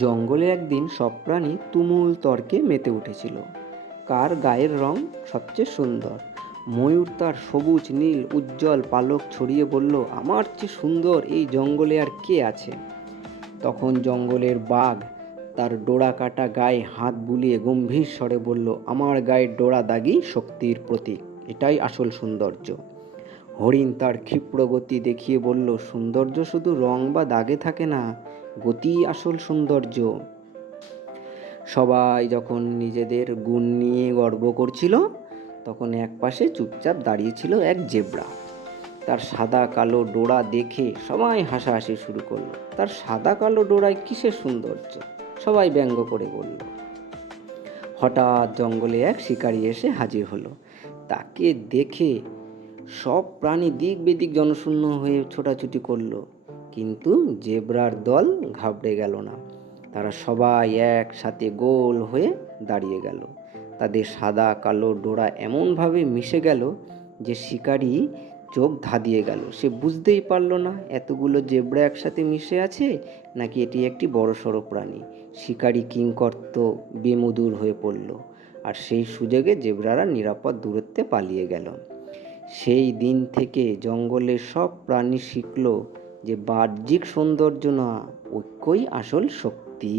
জঙ্গলে একদিন সব প্রাণী তুমুল তর্কে মেতে উঠেছিল, কার গায়ের রং সবচেয়ে সুন্দর। ময়ূর তার সবুজ নীল উজ্জ্বল পালক ছড়িয়ে বলল, আমার চেয়ে সুন্দর এই জঙ্গলে আর কে আছে। তখন জঙ্গলের বাঘ তার ডোরা কাটা গায়ে হাত বুলিয়ে গম্ভীর স্বরে বলল, আমার গায়ের ডোরা দাগই শক্তির প্রতীক, এটাই আসল সৌন্দর্য। হরিণ তার ক্ষিপ্র গতি দেখিয়ে বলল, সৌন্দর্য শুধু রং বা দাগে থাকে না, গতিই আসল সৌন্দর্য। সবাই যখন নিজেদের গুণ নিয়ে গর্ব করছিল, তখন একপাশে চুপচাপ দাঁড়িয়েছিল এক জেব্রা। তার সাদা কালো ডোরা দেখে সবাই হাসাহাসি শুরু করলো। তার সাদা কালো ডোরায় কিসের সৌন্দর্য, সবাই ব্যঙ্গ করে বলল। হঠাৎ জঙ্গলে এক শিকারী এসে হাজির হলো। তাকে দেখে সব প্রাণী দিক বেদিক জনশূন্য হয়ে ছোটাছুটি করলো, কিন্তু জেব্রার দল ঘাবড়ে গেল না। তারা সবাই একসাথে গোল হয়ে দাঁড়িয়ে গেল। তাদের সাদা কালো ডোরা এমনভাবে মিশে গেল যে শিকারী চোখ ধাঁধিয়ে গেল। সে বুঝতেই পারলো না এতগুলো জেব্রা একসাথে মিশে আছে নাকি এটি একটি বড়সড় প্রাণী। শিকারী কিংকর্ত বেমুদুর হয়ে পড়ল, আর সেই সুযোগে জেব্রারা নিরাপদ দূরত্বে পালিয়ে গেল। সেই দিন থেকে জঙ্গলের সব প্রাণী শিখল যে বাহ্যিক সৌন্দর্য না, ঐক্যই আসল শক্তি।